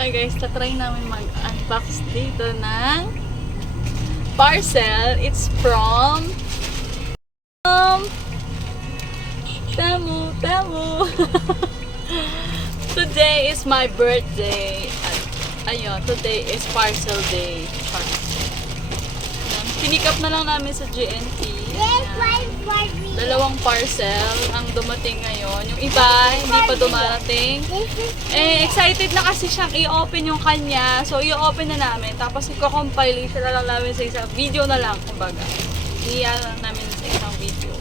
Hi guys, tatry namin mag-unbox dito ng parcel. It's from Temu. Today is my birthday. Ayun, today is parcel day. Pinick up na lang namin sa GNT. Dalawang parcel ang dumating ngayon. Yung iba, hindi pa dumarating. Excited na kasi siyang i-open yung kanya. So, i-open na namin. Tapos, i-compilation na lang namin sa isang video na lang. Kumbaga, lang namin sa isang video.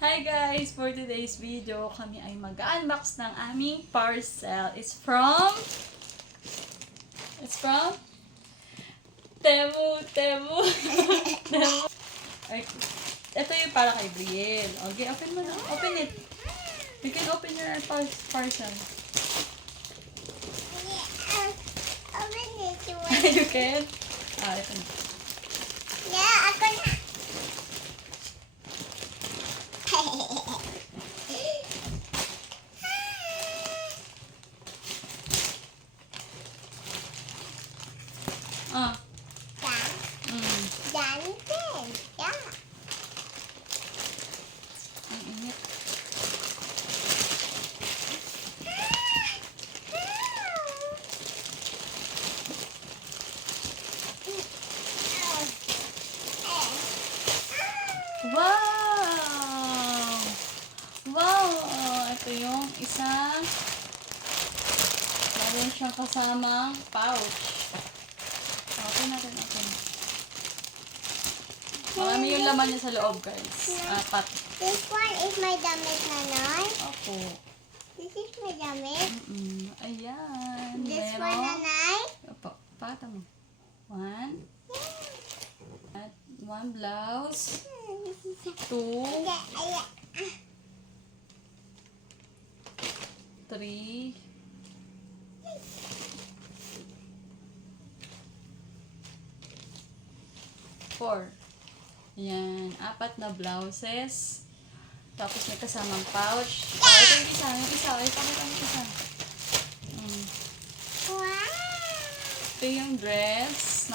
Hi guys! For today's video, kami ay mag-unbox ng aming parcel. It's from Temu. Ay, ito yung para kay Brielle. Okay, open mo na. Open it. You can open your parcel. Open it. You can? Ito na. Yeah, ako na. Ah. Dancing. Yeah. Ang init. Wow! Wow! Ito yung isang meron siyang kasamang pouch. Open natin. Marami yung laman niya sa loob, guys. Apat. This one is my damit, Nanay. Opo. This is my damit. Ayan. This one, Nanay. Opo. Pata mo. One. At one blouse. Two. Three. Four. Yan. Apat na blouses. Tapos may kasamang pouch. Ito yung isa. Ay, pakita mo isa. Wow. Ito yung dress.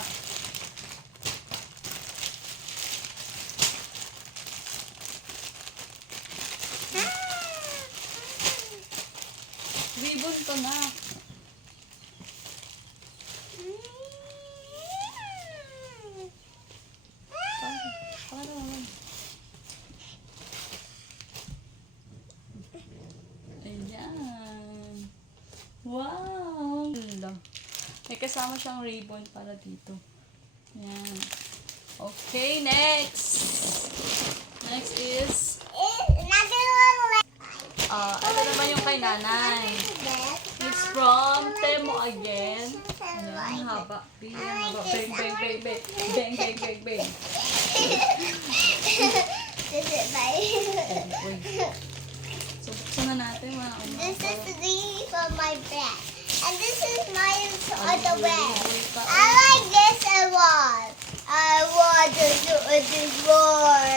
Ribbon to na. Ayan. Wow! May kasama siyang ribbon para dito. Ayan. Okay, next! Next is Another one. ito naman yung kay nanay. It's from Temu again. Ayan, haba. Haba. Bang. This is my. So, buksan na natin mga This is the from my bed, and this is my other bed. I like this one. I want to do this more.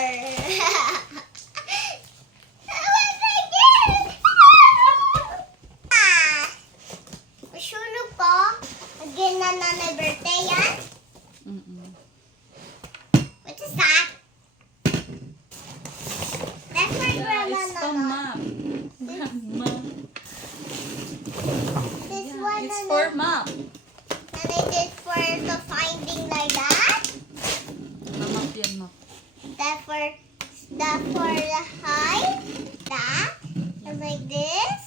I want to get. Masunog ko. Again na my birthday yan. What is that? That's my grandma. It's from map. This one It's and for map. it is for the finding like that. Map yan, map. That for the height. That. And like this.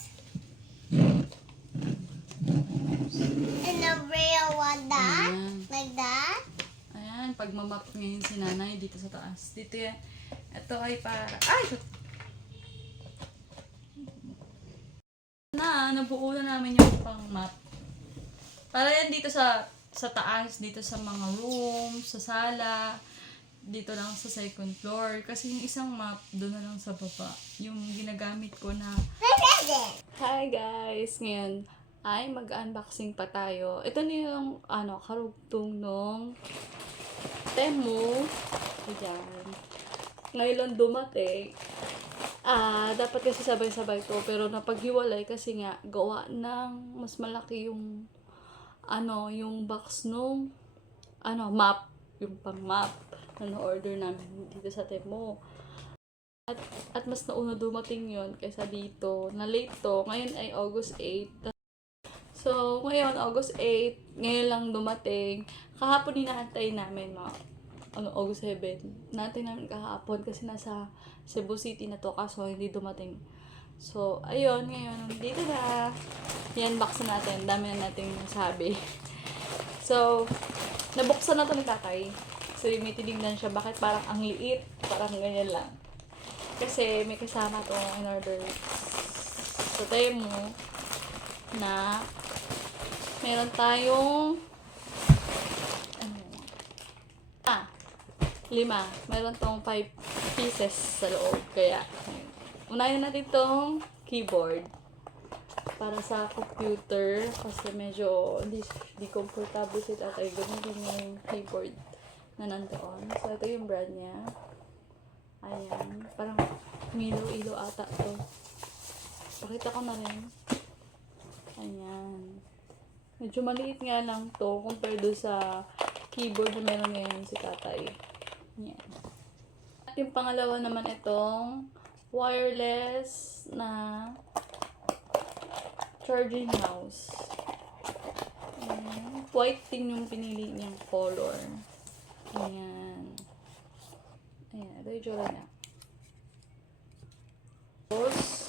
And the real one that. Ayan. Like that. Ayan, pag mamap ngayon si nanay dito sa taas. Dito yan. Ito ay para... Ay! Nabuo na namin yung pang map. Para yan dito sa taas, dito sa mga room, sa sala, dito lang sa second floor. Kasi yung isang map, doon na lang sa baba. Yung ginagamit ko na... Hi guys! Ngayon ay mag-unboxing pa tayo. Ito na yung karugtong nung Temu. Ayan. Ngayon dumating. Dapat kasi sabay-sabay to, pero napaghiwalay kasi nga gawa ng mas malaki yung yung box nung map, yung pang map na na-order namin dito sa Temu. At mas nauna dumating yon kaysa dito. Na late to. Ngayon ay August 8. So, ngayon, August 8, ngayon lang dumating. Kahapon inaantay namin, August 7. Natin namin kahapon kasi nasa Cebu City na to, kaso hindi dumating. So, ayun, ngayon, dito na. Yan, box na natin. Dami na nating nasabi. So, nabuksan na to ni tatay. So, may tinignan siya, bakit parang ang liit? Parang ganyan lang. Kasi may kasama to in order sa Temu na meron tayong 5. Meron tong 5 pieces sa loob. Kaya, unahin natin tong keyboard para sa computer kasi medyo hindi comfortable si tatay. Gamitin yung keyboard na nandoon. So, ito yung brand niya. Ayan. Parang Milo-ilo ata to. Pakita ko na rin. Ayan. Medyo maliit nga lang to compared do sa keyboard na meron ngayon si tatay. Ayan. At yung pangalawa naman itong wireless na charging mouse. Ayan. White din yung pinili niyang color. Ayan. Ayan. Ito yung tsura niya.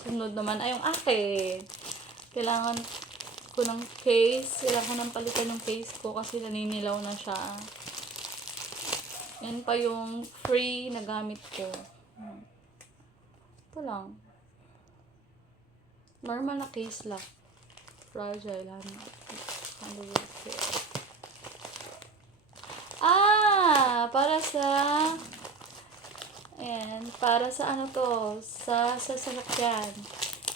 Sunod naman ay yung akin. Kailangan ko ng case. Kailangan ko ng palitan yung case ko kasi naninilaw na siya. Yan pa yung free na gamit ko. Ito lang. Normal na case lang. Fragile. Para sa ayan, para sa ano to, sa sasakyan.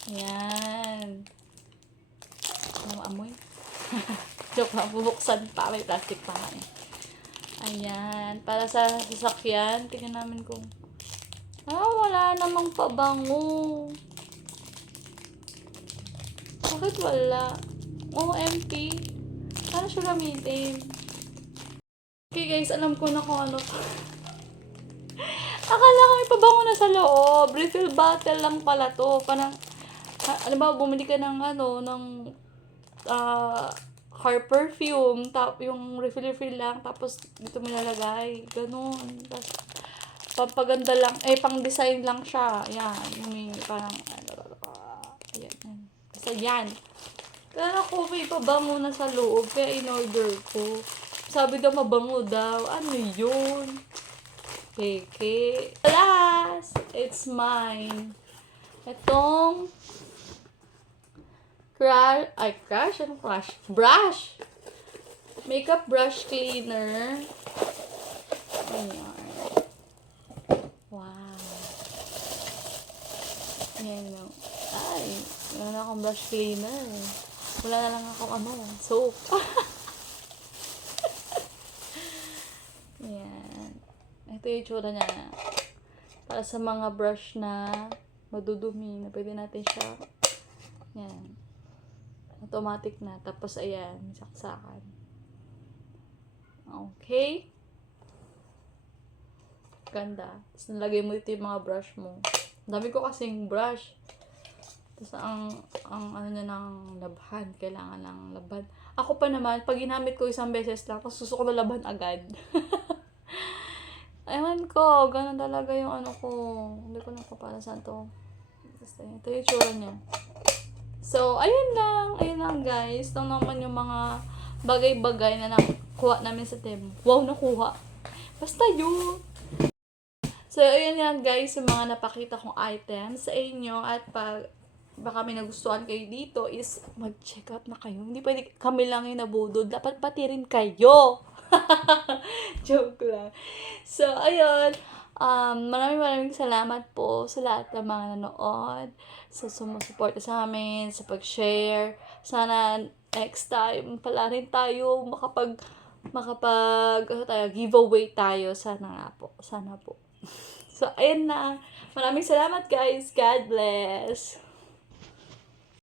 Ayan. Amoy. Joke lang, bubuksan pa. May plastic pa nga eh. Ayan. Para sa sasakyan, tingnan namin kung wala namang pabango. Bakit wala? OMP. Paano siya gamitin? Okay guys, alam ko na kung ano to. Akala ko may pabango na sa loob. Refill bottle lang pala to. Parang, alam ba, bumili ka ng car perfume. Yung refill lang. Tapos, dito mo nilalagay. Ganun. Tapos, pampaganda lang. Pang design lang siya. Yan. Yung parang, ayan. Basta yan. Kaya ako may pabango na sa loob. Kaya in-order ko. Sabi daw mabango daw. Ano yun? Peke. Alas! It's mine. Itong brush. Makeup brush cleaner. Ayan. Wow. Ayan o. Ay, wala na akong brush cleaner. Wala na lang akong soap. Ayan. Ito yung itsura niya. Para sa mga brush na madudumi, na pwede natin siya. Yan. Automatic na. Tapos, ayan. Saksakan. Okay. Ganda. Tapos, nalagay mo dito yung mga brush mo. Dami ko kasing brush. Tapos, ang ano niya ng labhan. Kailangan ng labhan. Ako pa naman, pag ginamit ko isang beses lang, tapos suso ko na labhan agad. Ewan ko, ganun talaga yung ano ko. Hindi ko na para saan to. Basta ito yung tsura niya. So, ayun lang guys. Ito naman yung mga bagay-bagay na nakuha namin sa Temu. Wow, nakuha. Basta yun. So, ayun lang guys, yung mga napakita kong items sa inyo. At baka may nagustuhan kayo dito is mag-check out na kayo. Hindi pwede kami lang yung nabudol. Dapat pati rin kayo. Joke lang. So, ayun. Maraming salamat po sa lahat ng mga nanood, sa sumusuporta sa amin, sa pag-share. Sana next time pala rin tayo makapag giveaway tayo. Sana po. So, ayun na. Maraming salamat guys. God bless.